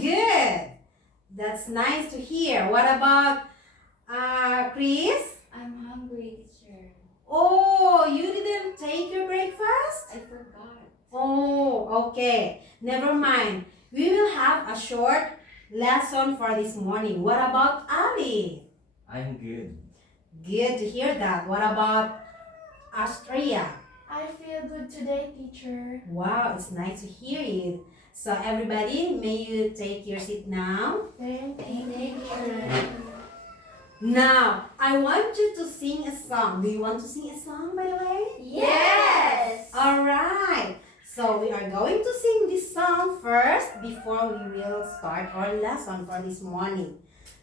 good. That's nice to hear. What about Chris? I'm hungry, teacher. Oh, you didn't take your breakfast? I forgot. Oh, okay. Never mind. We will have a short lesson for this morning. What about Ali? I'm good. Good to hear that. What about Astria? I feel good today, teacher. Wow, it's nice to hear it. So everybody, may you take your seat now. Thank you, teacher. Now, I want you to sing a song. Do you want to sing a song, by the way? Yes! All right. So we are going to sing this song first before we will start our lesson for this morning.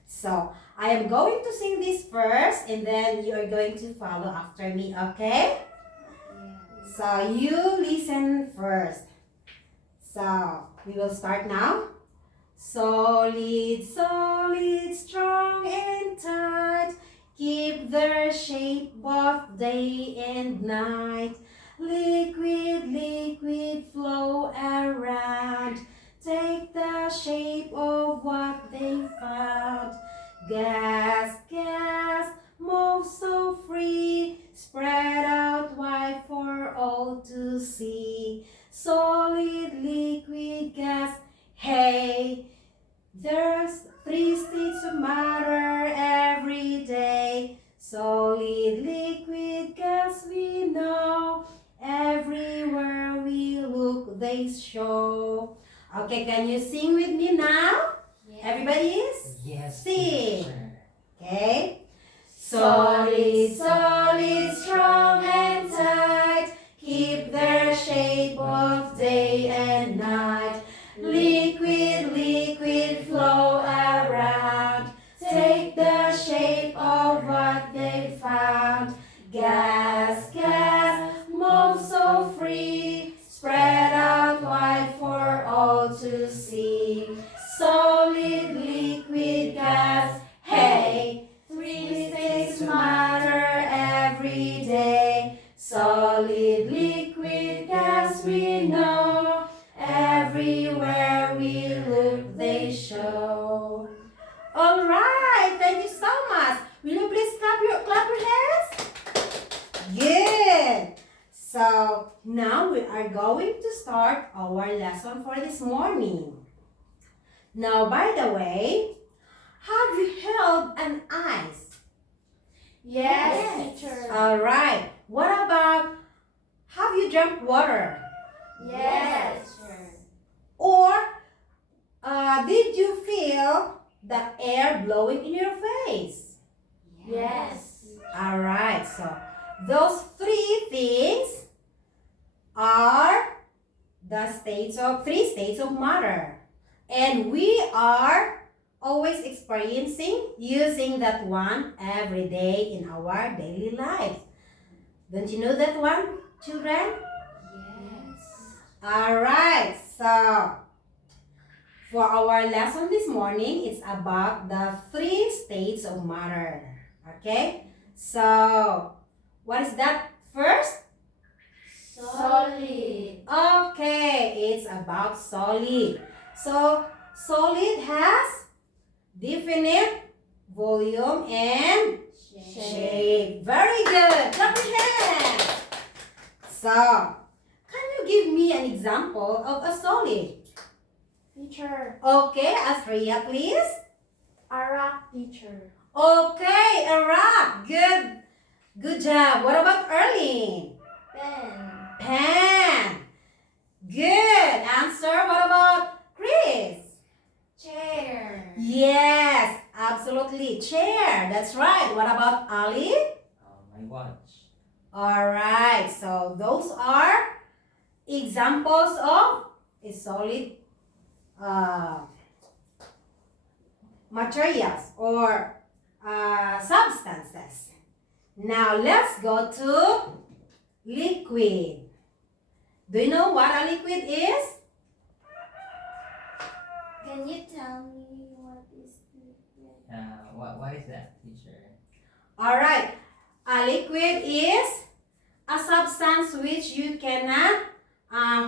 So I am going to sing this first and then you are going to follow after me, okay? So you listen first. So we will start now. Solid, solid, strong and tight, keep their shape both day and night. Liquid, liquid, flow around, take the shape of what they found. Gas, gas, move so free, spread out wide for all to see. Solid, liquid, gas, hey, there's 3 states of matter every day. Solid, liquid, gas, we know. Everywhere we look, they show. Okay, can you sing with me now? Yes. Everybody is? Yes, Sing. teacher. Okay. Solid, solid, strong and tight, keep their shape both day and night. Liquid, liquid, flow around, take the shape of what they found. Gas, gas, move so free, spread out wide for all to see. Solid, liquid, gas, hey, 3 states matter every day. Solid, liquid, gas, we know. Everywhere we look, they show. All right, thank you so much. Will you please clap your hands? Good. So now we are going to start our lesson for this morning. Now, by the way, have you held an ice? Yes, teacher. All right. What about have you drank water? Yes. Or did you feel the air blowing in your face? Yes. All right. So those 3 things are the 3 states of matter. And we are always experiencing using that one every day in our daily lives. Don't you know that one, children? Yes. All right. So for our lesson this morning, it's about the 3 states of matter. Okay? So what is that first? Solid. Okay, it's about solid. So, solid has definite volume and shape. Very good. Clap your hands. So, can you give me an example of a solid? Teacher. Okay, Astria, please. A rock, teacher. Okay, a rock. Good. Good job. What about Erling? Pen. Pen. Good answer. What about Chris? Chair. Yes, absolutely. Chair. That's right. What about Ali? My watch. All right. So those are examples of a solid materials or substances. Now let's go to liquid. Do you know what a liquid is? Can you tell me what is liquid? What is that, teacher? All right. A liquid is a substance which you cannot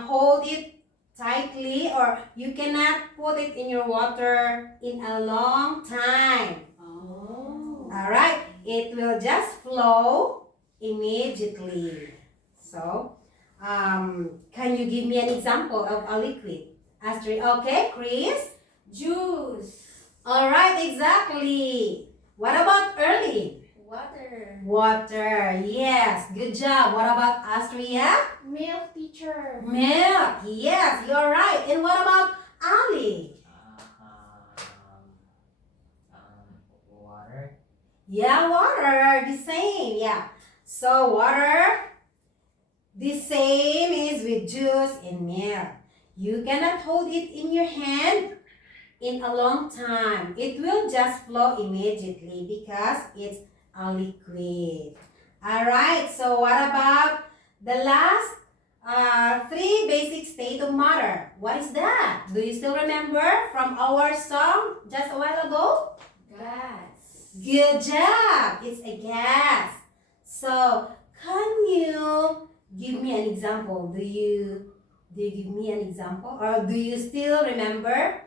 hold it tightly, or you cannot put it in your water in a long time. Oh. Alright, it will just flow immediately. So, can you give me an example of a liquid? Astrid, okay, Chris? Juice. Alright, exactly. What about early? Water. Water, yes, good job. What about Astria? Milk, teacher. Milk, yes, you're right. And what about Ali? Water. Yeah, water, the same, yeah. So water, the same is with juice and milk. You cannot hold it in your hand in a long time. It will just flow immediately because it's a liquid. Alright, so what about the last three basic state of matter? What is that? Do you still remember from our song just a while ago? Gas. Good job! It's a gas. So, can you give me an example? Do you give me an example? Or do you still remember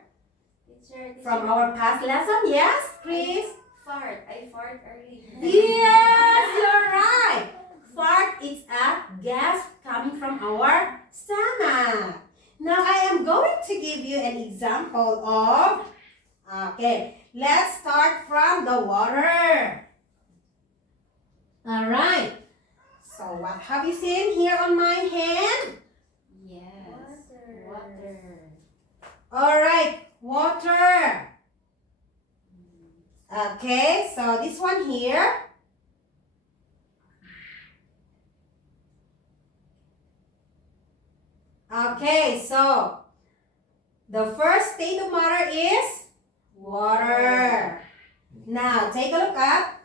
Teacher. from our past lesson? Yes, Chris? Fart. I fart early. Yes, you're right. Fart is a gas coming from our stomach. Now I am going to give you an example of, okay, let's start from the water. All right. So what have you seen here on my hand? Yes. Water. All right, water. Okay, so this one here. Okay, so the first state of matter is water. Now, take a look at.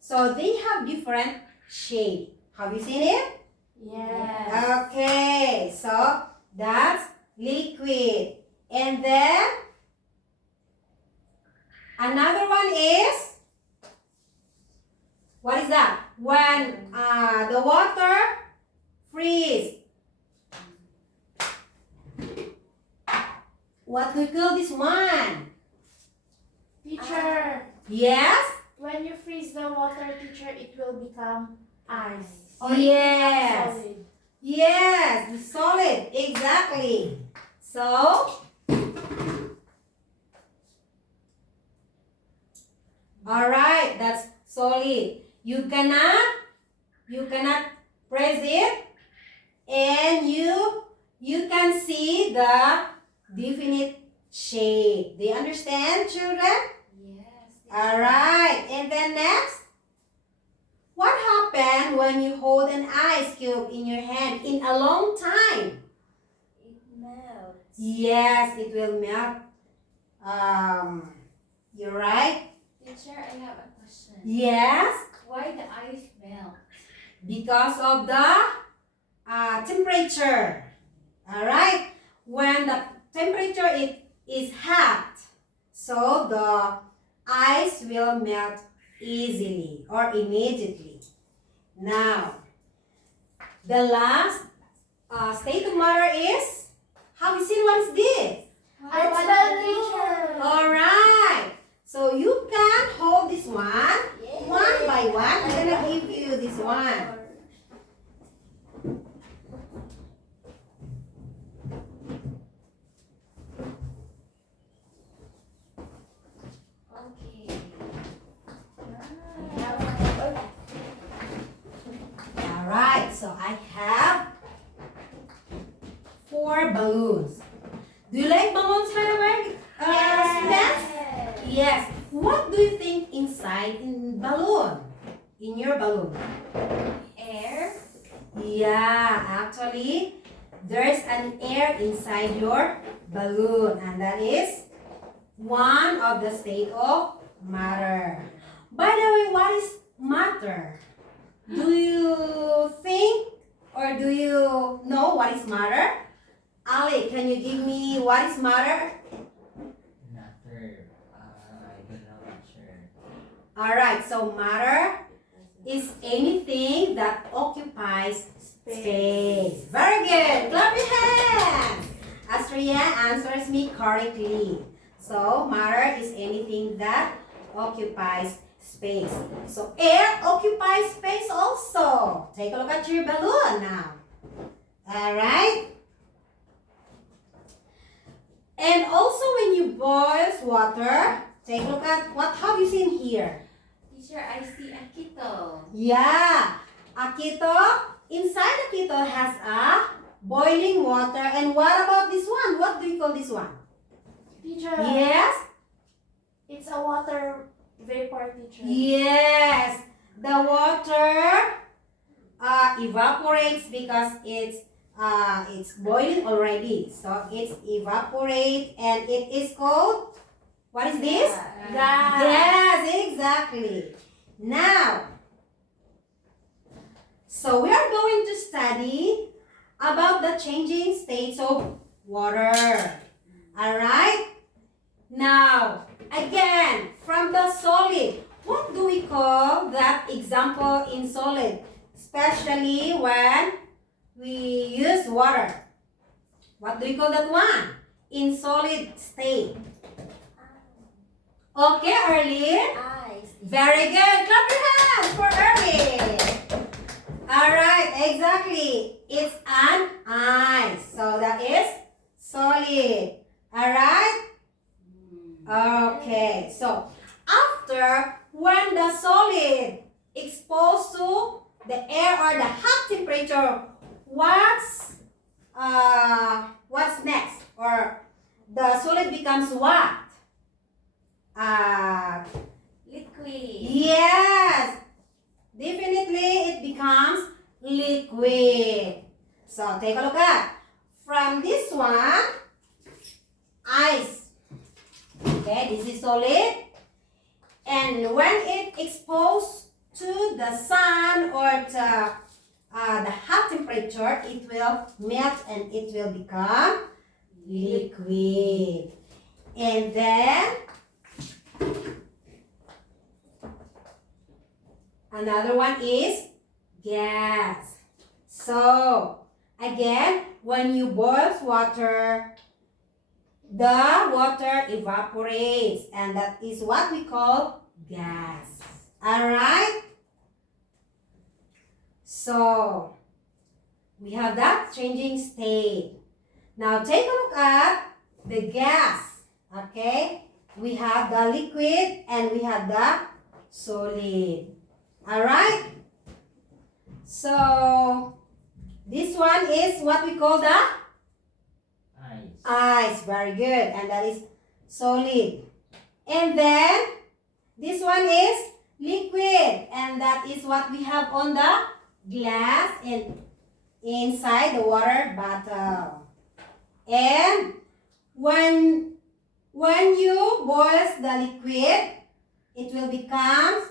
So they have different shape. Have you seen it? Yes. Okay, so that's liquid. And then another one is, what is that? When the water freeze. What do you call this one? Teacher. Yes? When you freeze the water, teacher, it will become ice. Oh, yes. Solid. Yes, the solid. Exactly. So, alright, that's solid. You cannot press it, and you can see the definite shape. Do you understand, children? Yes. Alright, and then next, what happened when you hold an ice cube in your hand in a long time? It melts. Yes, it will melt. You're right. Teacher, I have a question. Yes, Why the ice melt? because of the temperature. Alright, when the temperature is hot, so the ice will melt easily or immediately. Now, the last state of matter is, have you seen what is this? It's teacher. Alright, so you can hold this one by one. I'm gonna give you this one. Okay. Alright, so I have 4 balloons. Do you like balloons, Hannah? Students? Yes. What do you think inside in balloon? In your balloon? Air. Yeah, actually, there's an air inside your balloon, and that is one of the state of matter. By the way, what is matter? Do you think or do you know what is matter? Ali, can you give me what is matter? Matter. I don't know. Not sure. Alright, so matter is anything that occupies Space. Very good. Clap your hands. Astria answers me correctly. So, matter is anything that occupies space. So, air occupies space also. Take a look at your balloon now. Alright? And also when you boil water, take a look at what have you seen here? Teacher, I see a kettle. Yeah, a kettle. Inside the kettle has a boiling water. And what about this one? What do you call this one? Teacher, Yes? it's a water vapor, teacher. Yes. The water evaporates because it's boiling already. So it's evaporate and it is called, what is this? Gas. Yes, exactly. Now, so we are going to study about the changing states of water. Alright? Now, again, from the solid, what do we call that example in solid? Especially when we use water. What do you call that one? In solid state. Okay, Arlene? Ice. Very good. Clap your hands for Arlene. Alright, exactly. It's an ice. So that is solid. Alright? Okay. So after when the solid exposed to the air or the hot temperature, what's next? Or the solid becomes what? Liquid. Yes. Definitely it becomes liquid. So take a look at. From this one, ice. Okay, this is solid. And when it exposed to the sun or to the hot temperature, it will melt and it will become liquid. And then another one is gas. So again, when you boil water, the water evaporates and that is what we call gas. Alright? So we have that changing state. Now take a look at the gas. Okay? We have the liquid and we have the solid. Alright? So this one is what we call the ice. Very good. And that is solid. And then this one is liquid. And that is what we have on the glass and inside the water bottle. And when you boil the liquid, it will become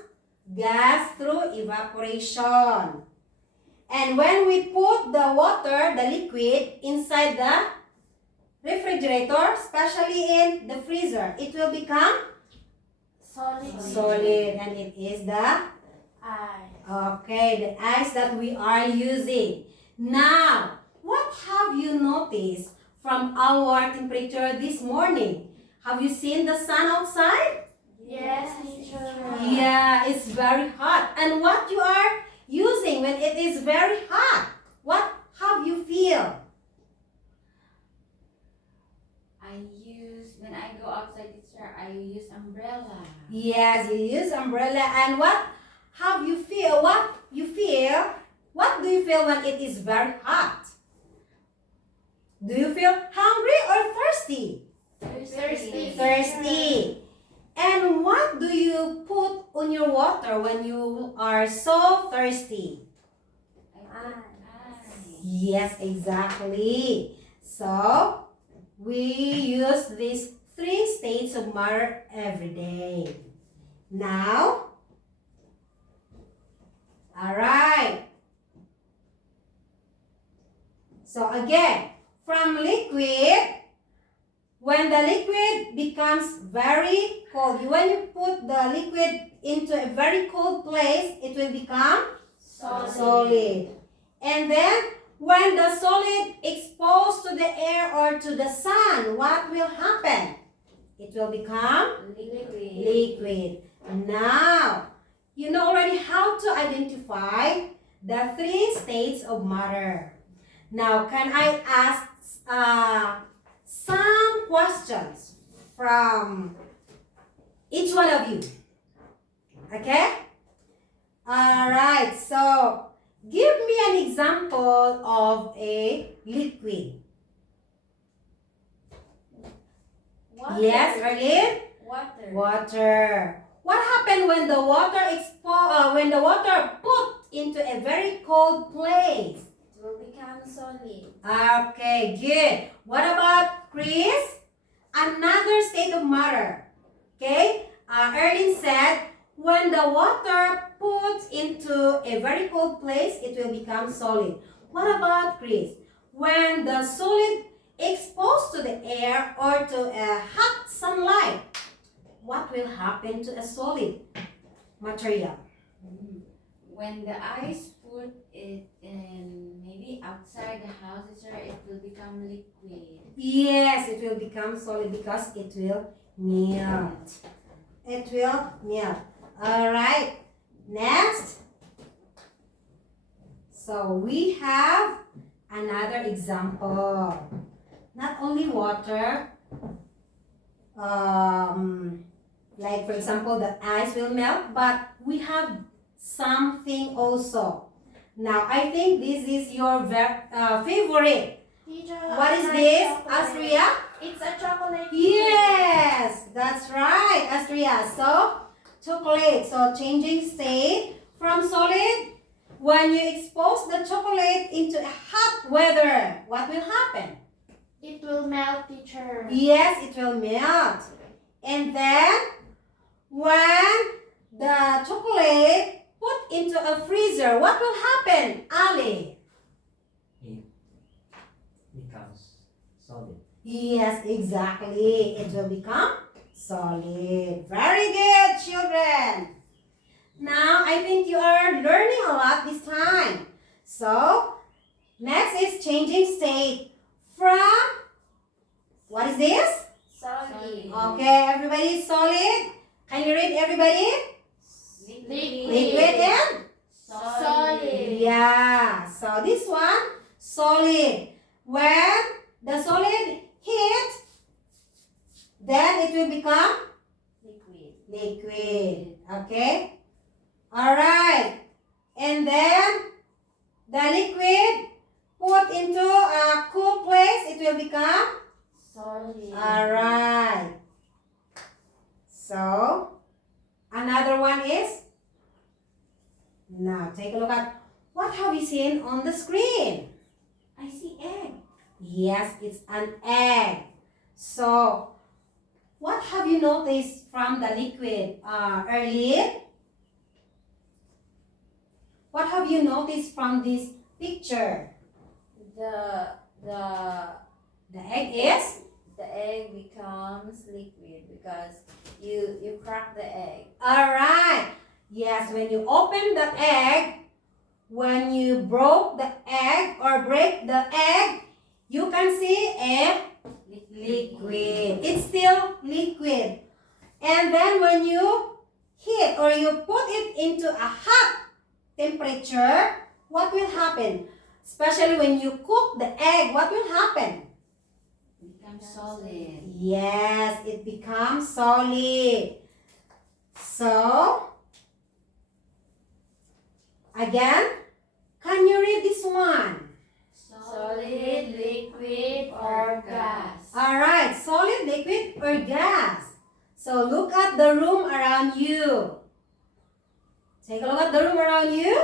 gas through evaporation. And when we put the water, the liquid, inside the refrigerator, especially in the freezer, it will become solid. And it is the Ice. okay, the ice that we are using. Now, what have you noticed from our temperature this morning? Have you seen the sun outside? Yes, teacher. Yeah, it's very hot. And what you are using when it is very hot? What have you feel? When I go outside, teacher, I use umbrella. Yes, you use umbrella. And what have you feel? What you feel? What do you feel when it is very hot? Do you feel hungry or thirsty? Thirsty. Thirsty. And what do you put on your water when you are so thirsty? Ice. Yes, exactly. So, we use these 3 states of matter every day. Now, alright. So again, from liquid, when the liquid becomes very cold, when you put the liquid into a very cold place, it will become solid. And then, when the solid exposed to the air or to the sun, what will happen? It will become liquid. Now, you know already how to identify the three states of matter. Now, can I ask some questions from each one of you? Okay? Alright, so give me an example of a liquid. Water. Yes, Arlene? Water. Water. What happened when the water put into a very cold place? It will become solid. Okay, good. What about Chris? Another state of matter. Okay, Erlin said when the water put into a very cold place, it will become solid. What about Chris? When the solid exposed to the air or to a hot sunlight, what will happen to a solid material? When the ice put it in maybe outside the house, it will become liquid. Yes, it will become solid because it will melt. It will melt. Alright, next. So we have another example. Not only water, like for example the ice will melt, but we have something also. Now I think this is your favorite. Teacher, What is I like this, chocolate. Astria? It's a chocolate. Yes, that's right, Astria. So, chocolate. So, changing state from solid. When you expose the chocolate into a hot weather, what will happen? It will melt, teacher. Yes, it will melt. And then, when the chocolate put into a freezer, what will happen, Ali? It becomes solid. Yes, exactly. It will become solid. Very good, children. Now, I think you are learning a lot this time. So, next is changing state from, what is this? Solid. Okay, everybody is solid. Can you read everybody? Liquid and? Solid. Yeah, so this one, solid. When the solid heat, then it will become liquid. Okay? Alright. And then the liquid put into a cool place, it will become Solid. alright. So, another one is, now take a look at what have you seen on the screen? I see egg. Yes, it's an egg. So, what have you noticed from the liquid earlier? What have you noticed from this picture? The egg is? the egg becomes liquid because you crack the egg. Alright. Yes, when you open the egg, when you broke the egg or break the egg, you can see a liquid. It's still liquid. And then when you heat or you put it into a hot temperature, what will happen? Especially when you cook the egg, what will happen? It becomes solid. Yes, it becomes solid. So, again, can you read this one? Solid, liquid, or gas. Alright, solid, liquid, or gas. So look at the room around you. Take a look at the room around you.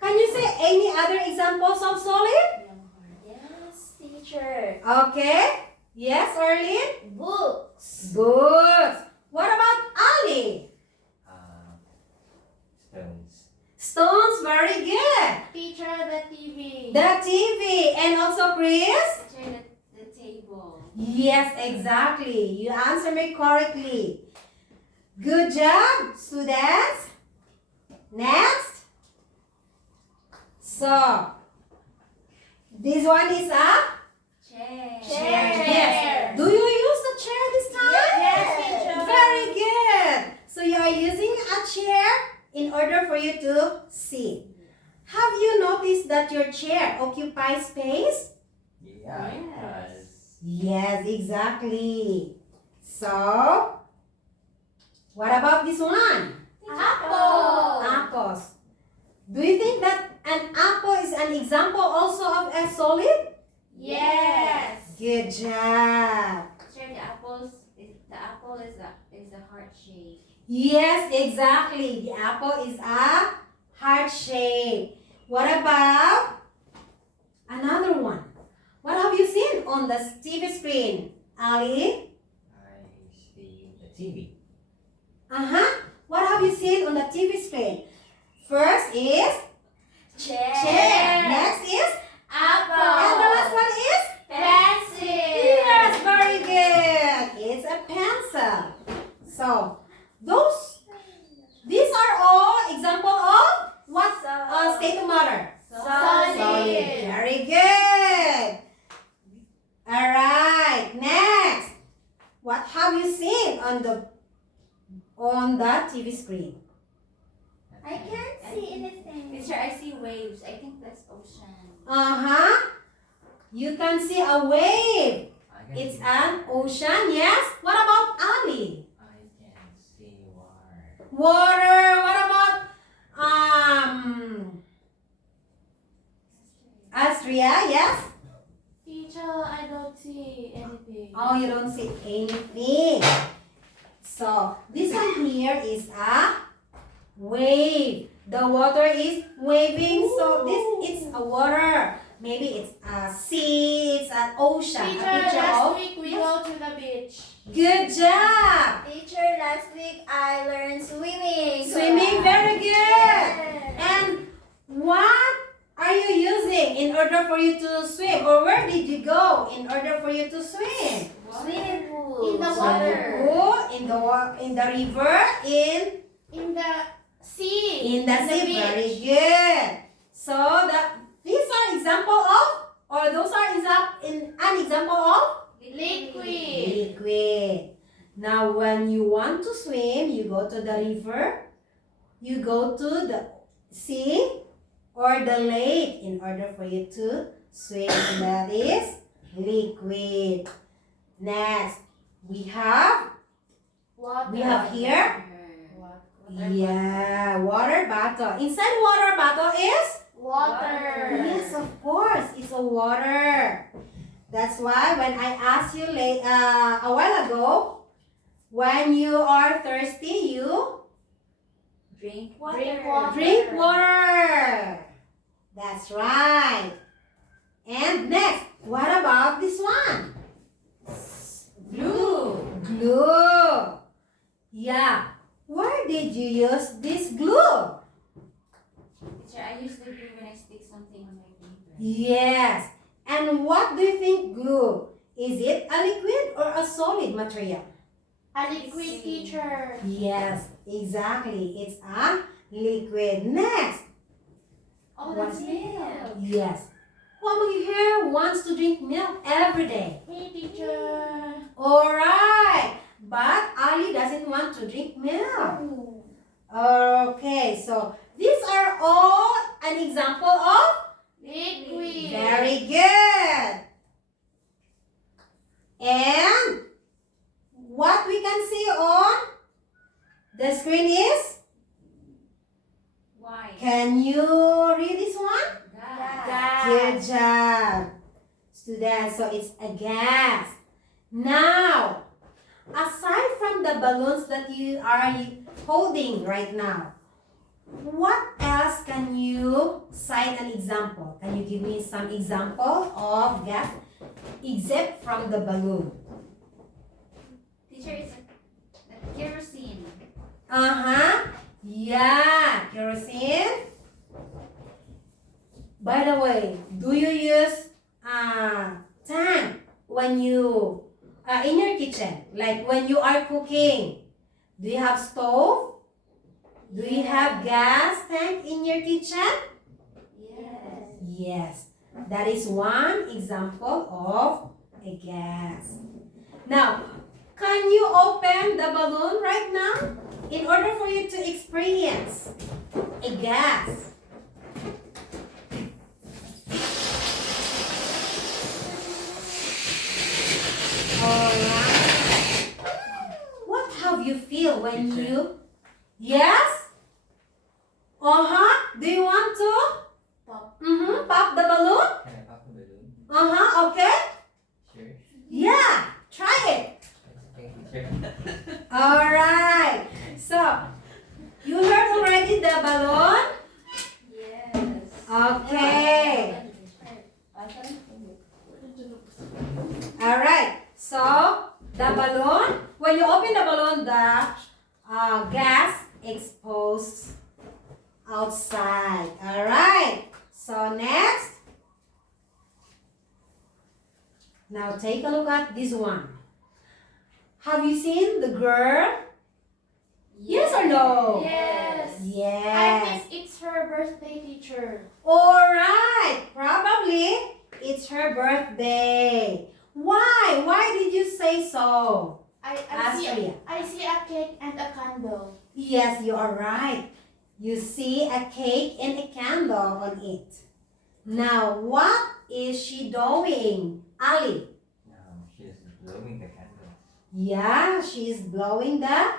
Can you say any other examples of solid? Yes, teacher. Okay. Yes, Arlene? Books. Books. What about Ali? Stones. Stones, very good. Teacher, the TV. The TV. And also Chris? Teacher, the table. Yes, exactly. You answered me correctly. Good job, students. Next. So, this one is a Chair. chair. Yes. Do you use the chair this time? Yes, teacher. Very good. So you are using a chair in order for you to sit. Have you noticed that your chair occupies space? Yeah, it does. Yes, exactly. So, what about this one? Apple. Apples. Do you think that an apple is an example also of a solid? Yes. Good job. Teacher, the apple is a heart shape. Yes, exactly. The apple is a heart shape. What about another one? What have you seen on the TV screen, Ali? I see the TV. What have you seen on the TV screen? First is Chair. chair. Next is Apple. and the last one is Pencil. yes, very good. It's a pencil. So these are all example of what state of matter? Solid. Very good. All right. Next, what have you seen on the TV screen? I can't see anything. Teacher, I see waves. I think that's ocean. You can see a wave. I can It's see, an ocean. Yes. What about Ali? I can see water. Water. What about Astria? Yes. Teacher, I don't see anything. Oh, you don't see anything. So this one here is a wave. The water is waving. So this it's a water. Maybe it's a sea. It's an ocean. Teacher, A picture last of. week we go to the beach. Good job. Teacher, last week I learned swimming. Swimming, very good. Yes. And what are you using in order for you to swim? Or where did you go in order for you to swim? Swimming pool. In the Swimming water. pool, in the river, In the sea. in the sea. beach. Very good. So these are example of, or those are an example of Liquid. liquid. Now, when you want to swim, you go to the river, you go to the sea or the lake in order for you to swim. That is liquid. Next, we have Water. here. Yeah, water bottle. Inside water bottle is? Water. Yes, of course, it's a water. That's why when I asked you a while ago, when you are thirsty, you Drink Drink water. drink water. That's right. And next, what about this one? glue. Glue. Yeah. Where did you use this glue? Teacher, I use the glue when I stick something on my paper. Yes. And what do you think glue? Is it a liquid or a solid material? A liquid, teacher. Yes, exactly. It's a liquid. Next. Oh, What's that's milk. Yes. Who among you here wants to drink milk every day? Hey, teacher. Alright. But Ali doesn't want to drink milk. Okay, so these are all an example of Liquid. very good. And what we can see on the screen is, Why? can you read this one? Gas. Good job, students. So it's a gas. Now, aside from the balloons that you are holding right now, what else can you cite an example? Can you give me some example of gas except from the balloon? Teacher, it's a kerosene. Yeah, kerosene. By the way, do you use tank when you in your kitchen? Like when you are cooking, do you have stove? Do you have gas tank in your kitchen? Yes. Yes, that is one example of a gas. Now, can you open the balloon right now in order for you to experience a gas? Alright. What have you feel when you... Yes? Do you want to? Pop. Pop the balloon? Can I pop the balloon? Okay. Sure. Yeah, try it. Okay, teacher. Alright. So, you heard already the balloon? Yes. Okay. Alright. So, the balloon, when you open the balloon, the gas exposed outside. Alright. So, next. Now, take a look at this one. Have you seen the girl? Yes or no? Yes. I Yes. think it's her birthday, teacher. Alright. Probably it's her birthday. Why? Why did you say so? I Astria. see a cake and a candle. Yes, you are right. You see a cake and a candle on it. Now, what is she doing? Ali? Now she's blowing the candle. Yeah, she's blowing the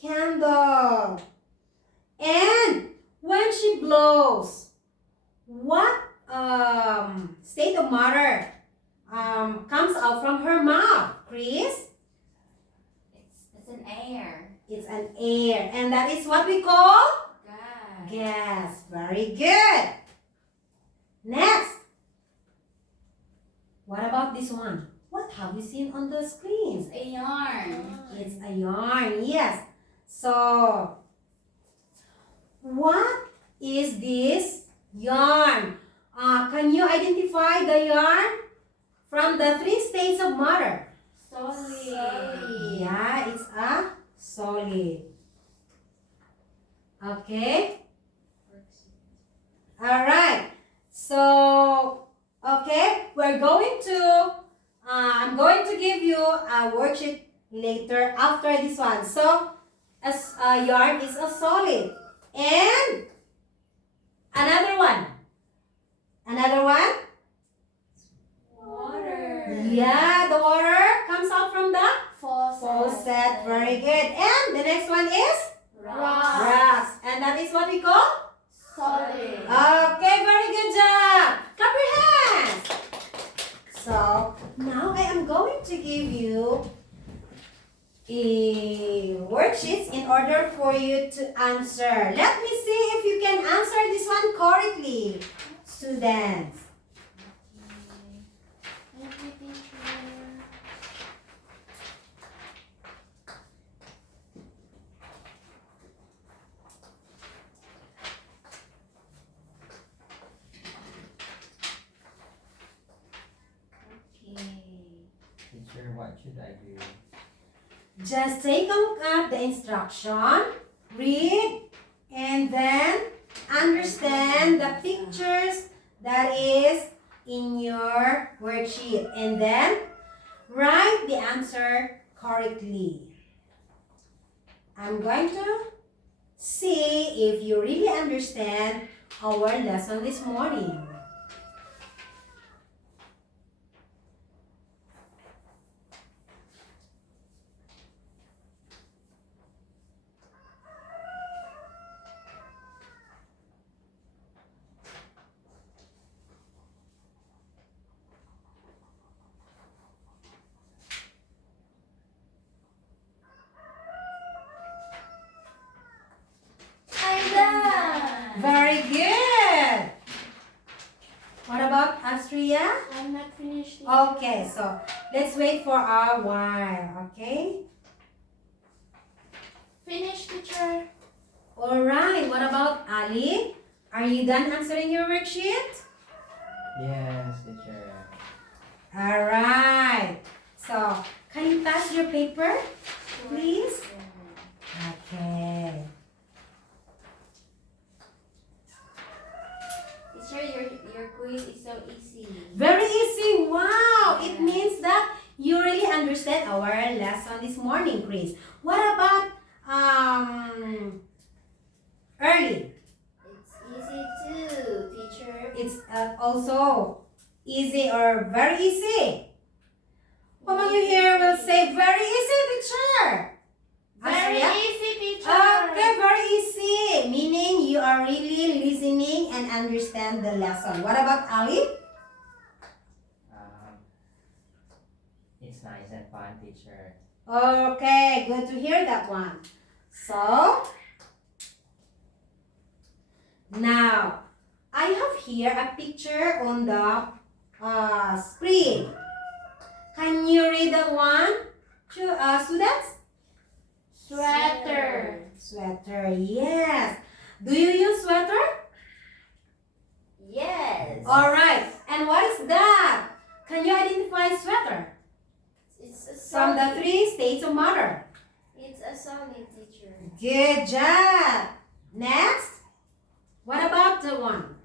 candle. And when she blows, what state of matter comes out from her mouth, Chris? It's an air. It's an air, and that is what we call Gas. gas. Very good. Next. What about this one? What have you seen on the screen? It's a yarn. It's a yarn, yes. So, what is this yarn? Can you identify the yarn from the three states of matter? Solid. Yeah, it's a solid. Okay. All right. So, okay, we're going to, I'm going to give you a worksheet later after this one. So, as a yarn is a solid. And another one. Another one? Water. Yeah, the water comes out from the Faucet. Very good. And the next one is? Rock. Rocks. And that is what we call? Solid. Okay, very good job. Clap your hands. So, now I am going to give you a worksheets in order for you to answer. Let me see if you can answer this one correctly, students. Thank you, teacher. Okay. Teacher, what should I do? Just take a look at the instruction, read, and then understand the pictures that is in your worksheet. And then write the answer correctly. I'm going to see if you really understand our lesson this morning. I'm done. Very good. What about Astria? I'm not finished. teacher. Okay, so let's wait for a while, okay? Finish, teacher. Alright, what about Ali? Are you done answering your worksheet? Yes, teacher. Alright. So, can you pass your paper, please? Okay. Teacher, your quiz this morning, Chris. What about early? It's easy too, teacher. It's also easy or very easy. How many you here will say very easy, teacher? Very Asya? easy, teacher. Okay, very easy. Meaning you are really listening and understand the lesson. What about Ali? It's nice and fun, teacher. Okay, good to hear that one. So, now, I have here a picture on the screen. Can you read that one, students? Sweater. Sweater, yes. Do you use sweater? Yes. Alright, and what is that? Can you identify sweater? It's a From solid. the 3 states of matter. It's a solid, teacher. Good job. Next. What about the one?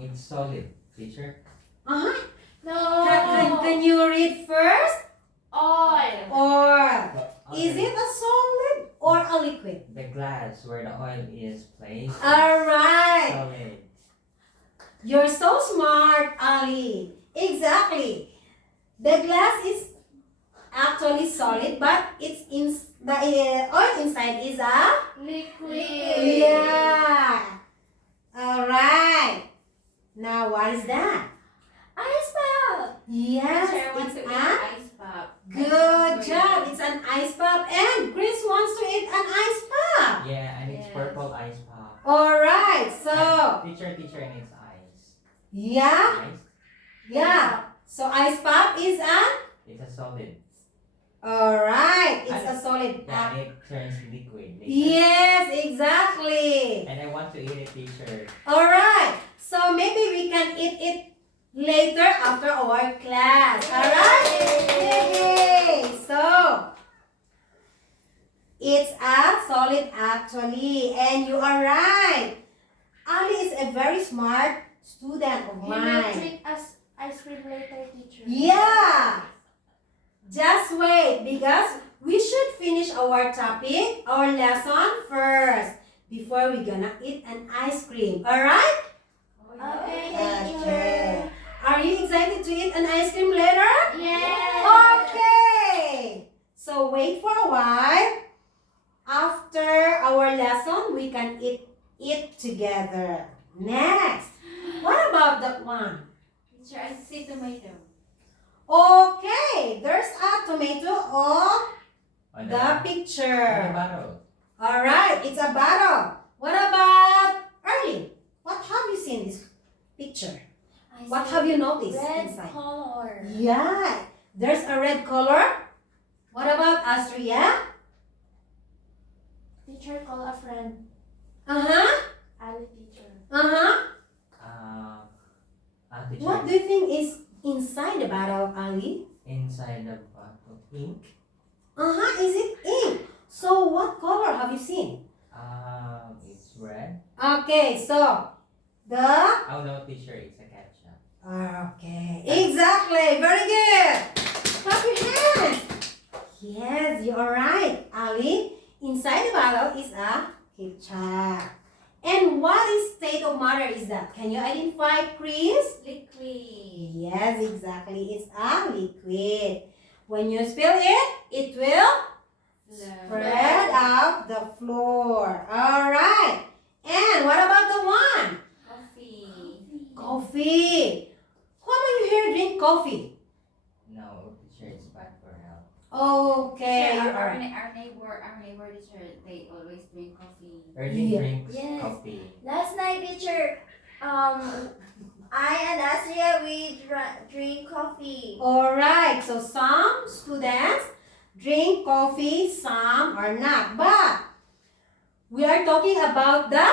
It's solid, teacher. Uh-huh. No. Can you read first? Oil. Or is Okay. it a solid or a liquid? The glass where the oil is placed? Alright. Solid. You're so smart, Ali. Exactly. The glass is actually solid, but it's in the oil inside is a Liquid. yeah. Alright. Now what is that? Ice pop. Yes, Teacher, I want it's to eat a ice pop. good job. It's an ice pop, and Chris wants to eat an ice pop. Yeah, and it's Yes. purple ice pop. Alright, so Teacher, and it's ice. yeah, Ice? yeah. So ice pop is an It's a solid. alright. It's a solid. Yeah, and it turns liquid. Yes, exactly. And I want to eat it, teacher. Alright, so maybe we can eat it later after our class. Alright? Yay! So, it's a solid actually. And you are right. Ali is a very smart student of He will mine. treat us ice cream later, teacher. Yeah! Just wait because we should finish our topic, our lesson first before we gonna eat an ice cream. Alright? Okay, Okay. teacher. Are you excited to eat an ice cream later? Yes. Okay. So wait for a while. After our lesson, we can eat it together. Next. What about that one? Teacher, I see tomato. Okay. There's a tomato on On the the picture. bottle. Alright, it's a bottle. What about Early? What have you seen this picture? What have you noticed Red inside? color. Yeah, there's a red color. What about Astria? Teacher, call a friend. Uh-huh. Ali, teacher. Uh-huh. Teacher, What do you think is inside the bottle, Ali? inside the bottle, ink. Uh-huh, is it ink? So what color have you seen? It's red. Okay, so the Oh no, teacher, it's a ketchup. okay, exactly, very good. Clap your hands. Yes, you're right, Ali. Inside the bottle is a ketchup. And what is state of matter is that? Can you identify, Chris? Liquid. Yes, exactly. It's a liquid. When you spill it, it will spread out the floor. All right. And what about the one? Coffee. Coffee. How many here drink coffee? No, teacher, it's bad for health. Okay. Teacher, all our right. neighbor, teacher, they always drink coffee. Early Yeah. drinks Yes. coffee. Last night, teacher, I and Asria, we drink coffee. All right. So some students drink coffee, some are not. But we are talking about the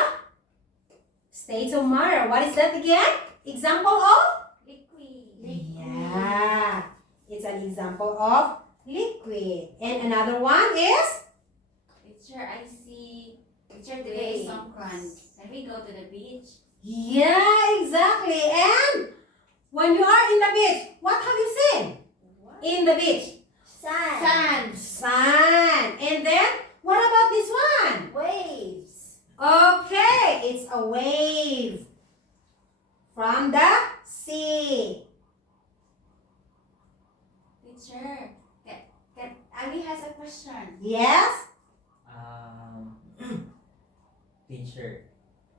states of matter. What is that again? Example of? Liquid. Yeah. It's an example of liquid. And another one is? Teacher, I see. Teacher, today is Songkran. Can we go to the beach? Yeah, exactly. And when you are in the beach, what have you seen What? in the beach? Sand. Sand. And then, what about this one? Waves. Okay, it's a wave from the sea. Teacher, Ali has a question. Yes? Teacher,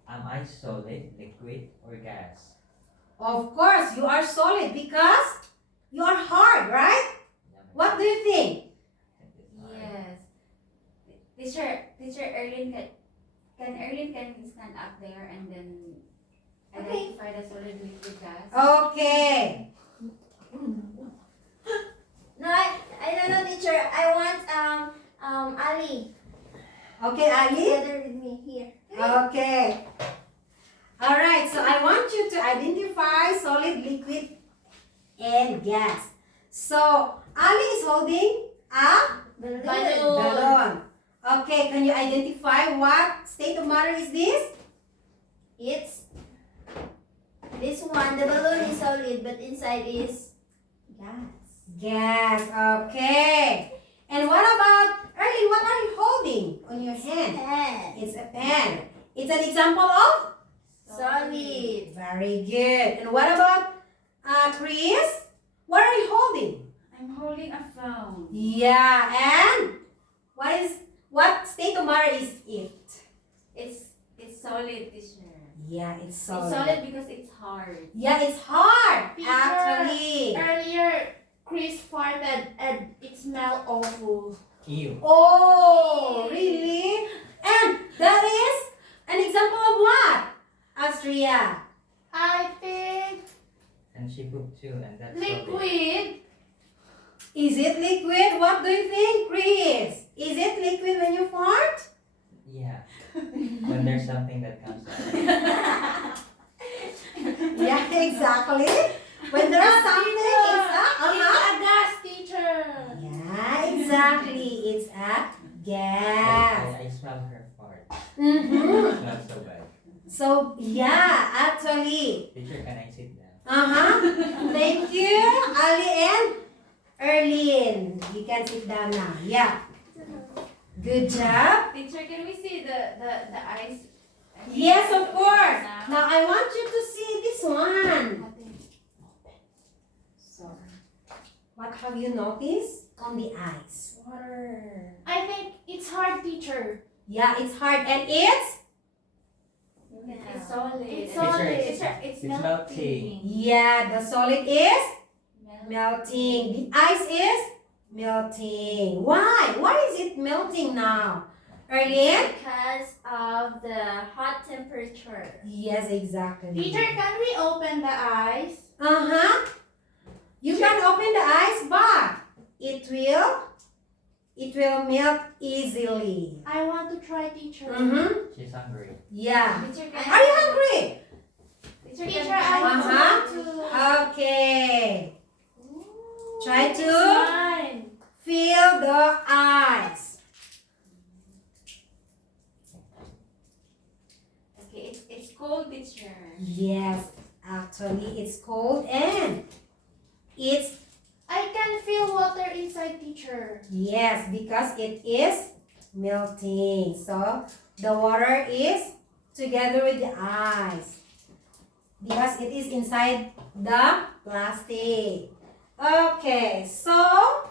am I solid, liquid, or gas? Of course, you are solid because you are hard, right? What do you think? Yes. Teacher Erlin can stand up there and then identify the solid liquid gas? Okay. No, I don't know, teacher. I want Ali Okay, Ali? together with me here. Okay. All right, so I want you to identify solid, liquid, and gas. So, Ali is holding a balloon. Okay, can you identify what state of matter is this? It's this one. The balloon is solid, but inside is gas. Gas, okay. And what about, Erling, what are you holding on your hand? Pen. It's a pen. It's an example of? Solid. Very good. And what about Chris? What are you holding? I'm holding a phone. Yeah, and what state of matter is it? It's solid, teacher. Yeah, it's It's solid. solid because it's hard. Yeah, it's hard, Teacher. actually. Earlier, Chris farted and it smelled awful. Ew. Oh, really? And that is an example of what? Astria. I think And she pooped too, and that's solid. liquid. Is it liquid? What do you think, Chris? Is it liquid when you fart? Yeah. When there's something that comes out. Yeah, exactly. When there's something, it's It's a gas, teacher. yeah, exactly. It's a gas. I smell her fart. Mm-hmm. It smells so bad. So, yeah, actually. Teacher, can I sit down? Uh-huh. Thank you, Ali and Erlin. You can sit down now. Yeah. Good job. Teacher, can we see the eyes? Yes, of course. Now, I want you to see this one. So, what have you noticed on the eyes? Water. I think it's hard, teacher. Yeah, it's hard and it's? It's solid. It's Teacher, solid. It's It's melting. Yeah, the solid is Melting. melting. The ice is melting. Why? Why is it melting now? Erlin? Because of the hot temperature. Yes, exactly. Teacher, can we open the eyes? Uh-huh. You can open the eyes, but it will melt easily. I want to try, teacher. Mm-hmm. She's hungry. Yeah. Teacher, Are you hungry? Teacher, I want Uh-huh. to. Okay. Try It's to mine. feel the eyes. Okay, it's cold, teacher. Yes, actually it's cold and it's, I can feel water inside, teacher. yes, because it is melting. So the water is together with the ice because it is inside the plastic. Okay, so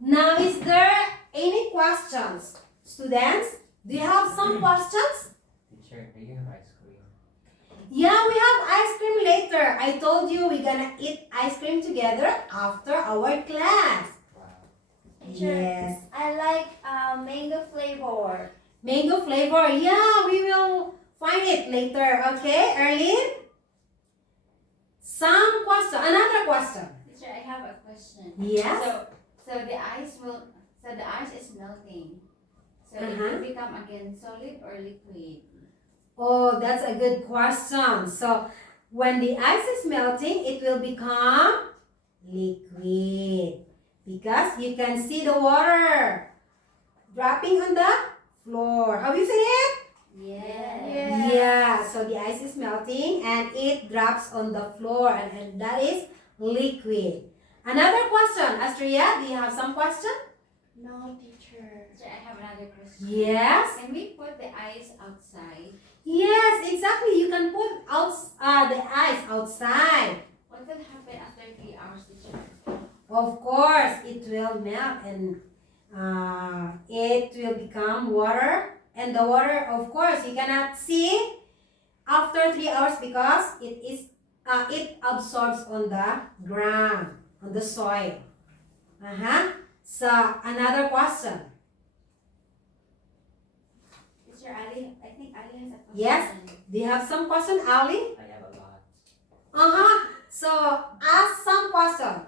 now is there any questions? Students, do you have some questions? Teacher, do you have ice cream? Yeah, we have ice cream later. I told you we're gonna eat ice cream together after our class. Wow. Teacher, Yes. I like mango flavor. Mango flavor. Yeah, we will find it later. Okay, Erlin? Some question. Another question. Teacher, I have a question. Yes? So the ice is melting. So it Uh-huh. will become again solid or liquid? Oh, that's a good question. So, when the ice is melting, it will become liquid. Because you can see the water dropping on the floor. Have you seen it? Yes. Yeah, so the ice is melting and it drops on the floor and that is liquid. Another question. Astria, do you have some question? No, teacher. Teacher, I have another question. Yes. Can we put the ice outside? Yes, exactly. You can put the ice outside. What will happen after 3 hours, teacher? Of course, it will melt and it will become water. And the water, of course, you cannot see after 3 hours because it absorbs on the ground, on the soil. So another question. Teacher Ali, I think Ali has a question. Yes. Do you have some question, Ali? I have a lot. So ask some question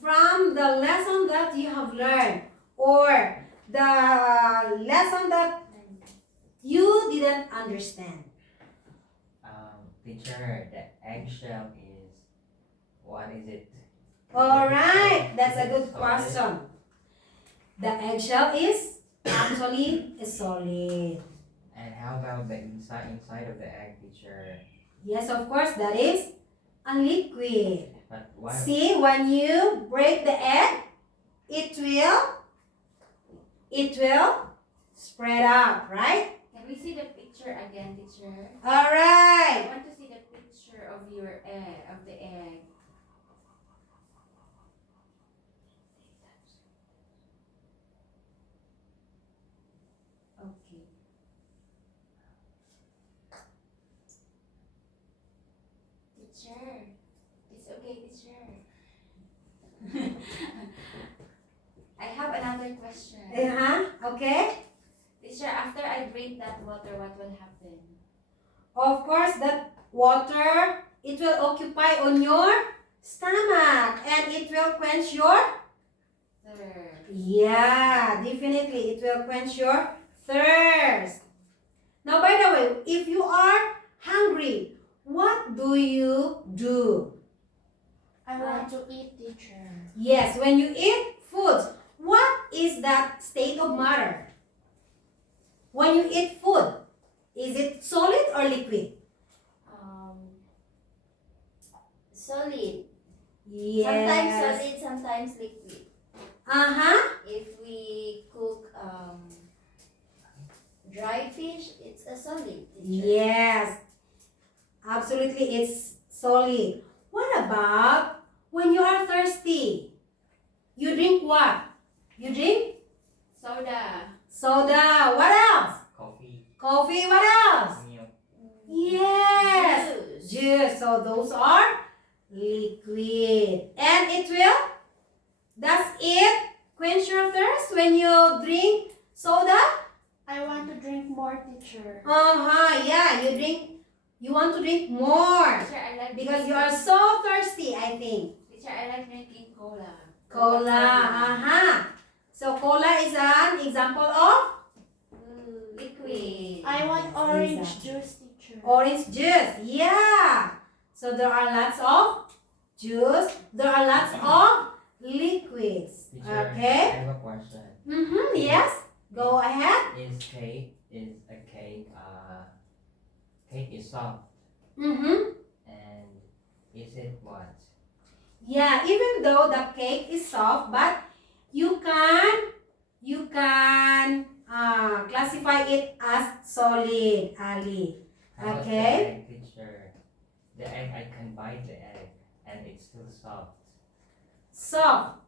from the lesson that you have learned or the lesson that you didn't understand. Teacher, the eggshell is, what is it? Alright, that's a Is it good solid? question. The eggshell is actually a solid. And how about the inside of the egg, teacher? Yes, of course, that is a liquid. But why? See, when you break the egg, it will spread out, right? Can we see the picture again, teacher? All I right. want to see the picture of your egg, of the egg. Okay. Teacher, it's okay, teacher. I have another question. Okay. Teacher, after I drink that water, what will happen? Of course, that water, it will occupy on your stomach and it will quench your Third. Yeah, definitely. It will quench your thirst. Now, by the way, if you are hungry, what do you do? I want to eat, teacher. Yes, when you eat foods, what is that state of matter? When you eat food, is it solid or liquid? Solid. Yes. Sometimes solid, sometimes liquid. If we cook dry fish, it's a solid, teacher. Yes. Absolutely, it's solid. What about when you are thirsty? You drink what? You drink Soda. soda. What else? Coffee, Coffee. What else? milk. Yes. Juice. Juice. So those are liquid. And does it quench your thirst when you drink soda? I want to drink more, teacher. Yeah, you want to drink more. Teacher, I like Because you are so thirsty, I think. Teacher, I like drinking cola. Cola. So cola is an example of Liquid. I want Yes, orange exactly. juice, teacher. orange juice. Yeah. So there are lots of juice. There are lots of liquids. Teacher, I Okay. have a question. Yes. Go ahead. Cake is soft, And is it what? yeah, even though the cake is soft, but you can classify it as solid, Ali. How about Okay. the egg, teacher? The egg, I can bite the egg and it's still soft. Soft.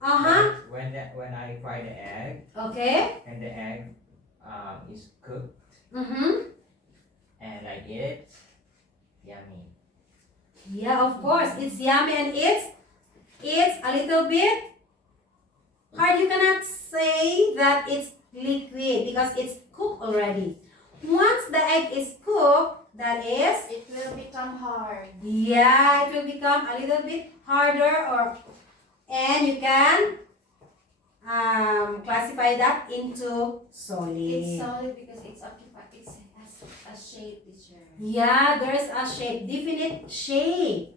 When I fry the egg Okay. and the egg is cooked and I eat it, yummy. Yeah, of course, it's yummy and it's a little bit hard. You cannot say that it's liquid because it's cooked already. Once the egg is cooked, that is, It will become hard. yeah, it will become a little bit harder, and you can classify that into solid. It's solid because it's occupied. It has a shape, teacher. Yeah, there's a shape, definite shape.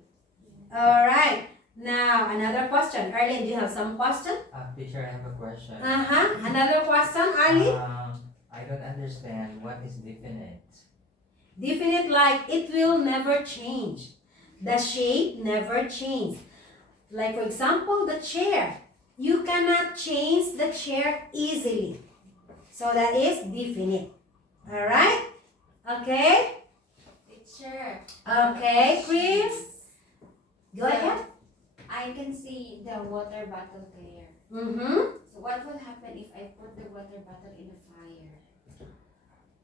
All right. Now, another question. Arlene, do you have some question? Teacher, I have a question. Another question, Arlene? I don't understand what is definite. Definite, like it will never change. The shape never change. Like for example, the chair. You cannot change the chair easily. So that is definite. Alright? Okay? Teacher. Okay, Chris? Go ahead. I can see the water bottle there. Mm-hmm. So what will happen if I put the water bottle in the fire?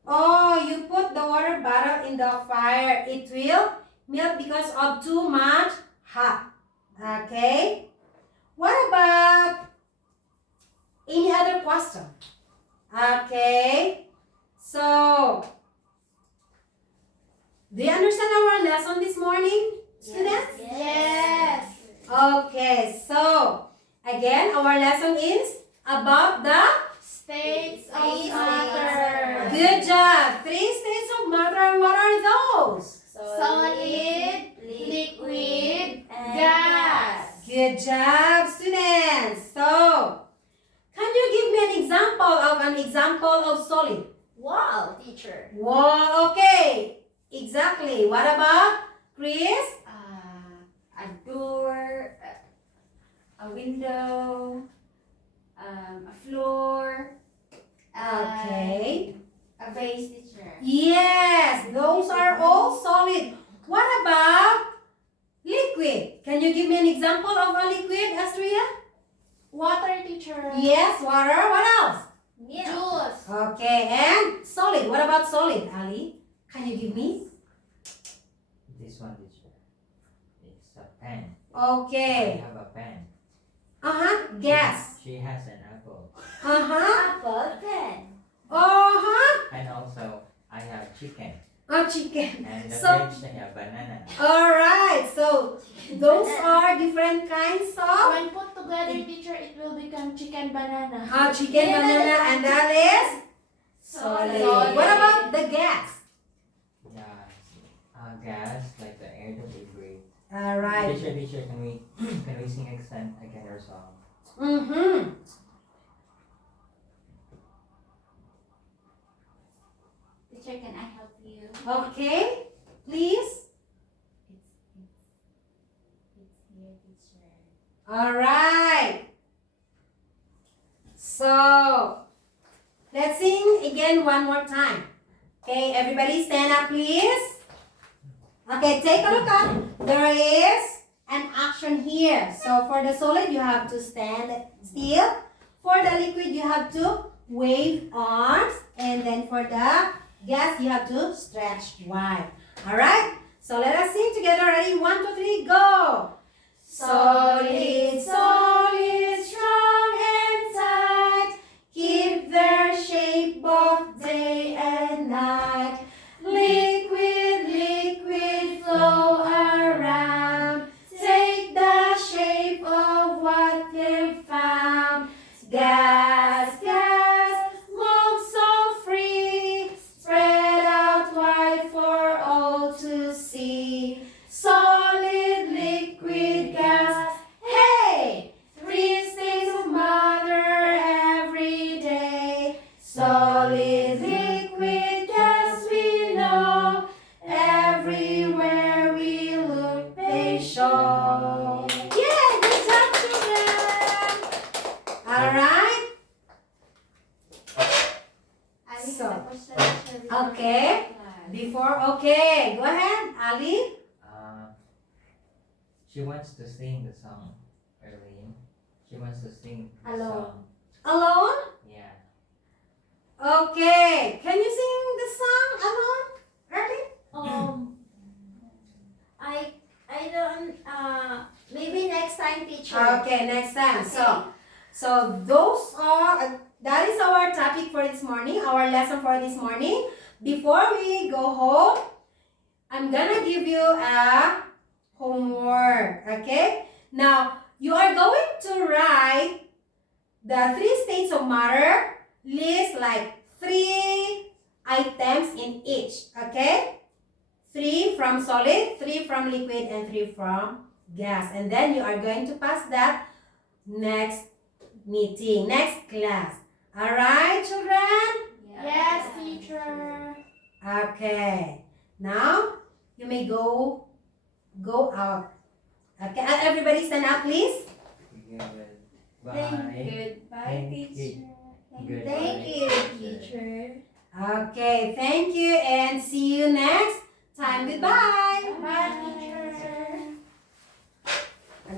Oh, you put the water bottle in the fire. It will melt because of too much hot. Okay? What about any other question? Okay. So, do you understand our lesson this morning, students? Yes. Okay, so again, our lesson is about the States of States of matter. good job. 3 states of matter. What are those? Solid, liquid, and gas. Good job, students. So, can you give me an example of solid? Wow, teacher. Wow, okay. Exactly. What about Chris? A door, a window, a floor, Okay. a vase, teacher. Yes, those are all solid. What about liquid? Can you give me an example of a liquid, Astria? Water, teacher. Yes, water. What else? Milk. Juice. Okay, and solid. What about solid, Ali? Can you give me? This one, teacher. It's a pen. Okay. I have a pen. Gas. She has an apple. Apple pen. And also, I have chicken. Chicken. And the So- fridge, I have banana. Alright, so those are different kinds of When put together, teacher, it will become chicken banana. chicken, banana, and that is solid. Solid. What about the gas? Yeah. Gas, like the air that we breathe. Alright. Teacher, can we sing again our song? Mm-hmm. Teacher, can I help you? Okay, please. It's here, teacher. Alright. So, let's sing again one more time. Okay, everybody stand up, please. Okay, take a look up. There is an action here. So, for the solid, you have to stand still. For the liquid, you have to wave arms. And then for the gas, you have to stretch wide. Alright? So, let us sing together. Ready? 1, 2, 3, go! Solid, solid, strong and tight, keep their shape both day and night. Liquid, liquid, flow around, take the shape of what they've found. Gas, gas, move so free, spread out wide for all to see. Solid, liquid, gas, hey! 3 states of matter every day. Solid, liquid, gas, we know. Everywhere we look, they show. Yeah, good job, children. Alright. I So, have a question, teacher, before okay. we apply. Okay, go ahead, Ali. She wants to sing the song, Erlene. She wants to sing the Alone. song. Alone? Yeah. Okay. Can you sing the song alone, Erling? I don't maybe next time, teacher. Okay, next time. So those are that is our topic for this morning, our lesson for this morning. Before we go home, I'm gonna give you a homework. Okay? Now you are going to write the 3 states of matter, list like 3 items in each. Okay? 3 from solid, 3 from liquid, and 3 from gas. And then you are going to pass that next meeting, next class. Alright, children? Yes, teacher. Okay. Now, you may go out. Okay, everybody stand up, please. Good. Thank Bye. Goodbye, Thank teacher. Goodbye, Thank you, teacher. Okay, thank you and see you next time. Goodbye. Bye.